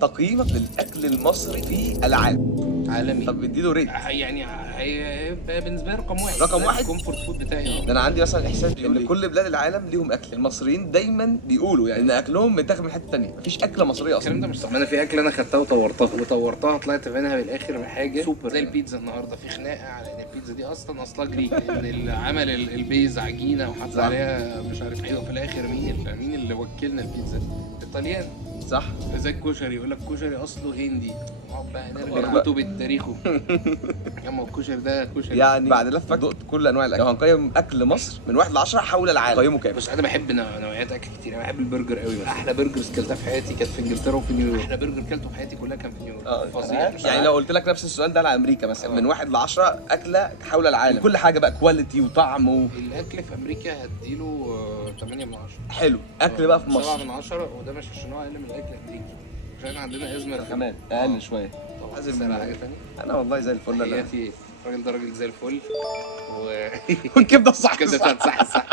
تقييمك للاكل المصري في العالم عالمي. طب اديله ريت يعني هيبقى بالنسبه لي رقم واحد. رقم واحد؟ الكومفورت فود بتاعي. ده انا عندي مثلا احساس بيقول ان إيه؟ كل بلاد العالم ليهم اكل المصريين دايما بيقولوا يعني ان اكلهم متاخد من حته ثانيه مفيش اكله مصريه الكلام اصلا ده مش صح. انا في اكل انا خدتها وطورتها طلعت منها بالاخر بحاجه سوبر. زي البيتزا النهارده في خناقه على ان البيتزا دي اصلا جريك، ان اللي عمل البيز عجينه وحط صح. عليها مش عارف ايه، وفي الاخر مين اللي وكلنا البيتزا؟ الايطاليان. صح زي الكشري، يقول لك الكشري اصله هندي. نقعد بقى خلاص نرجع بقى. كتب التاريخ. يا ما الكشري ده كشري. يعني بعد لفه دقت كل انواع الاكل لو هنقيم اكل مصر من 1 ل 10 حول العالم قيمه كام؟ بص انا بحب نوعيات اكل كتير. انا بحب البرجر قوي. بس احلى برجر كلتها في حياتي كانت في انجلترا وفي نيويورك. احلى برجر كلته في حياتي كلها كان في نيويورك. فظيع. يعني لو قلت لك نفس السؤال ده على امريكا مثلا من 1 ل 10 اكله حول العالم كل حاجه بقى كواليتي وطعم الاكل في امريكا هديله 8 من 10. حلو اكل بقى في 7 مصر من 10. وده مش عشان هو اقل من الاكل الامريكي، عشان احنا عندنا ازمه كمان اقل شويه طبعا. لازم تسأل على حاجه ثانيه. انا والله زي الفل انا حياتي الراجل ده راجل زي الفل. والكبده الصح كده صح.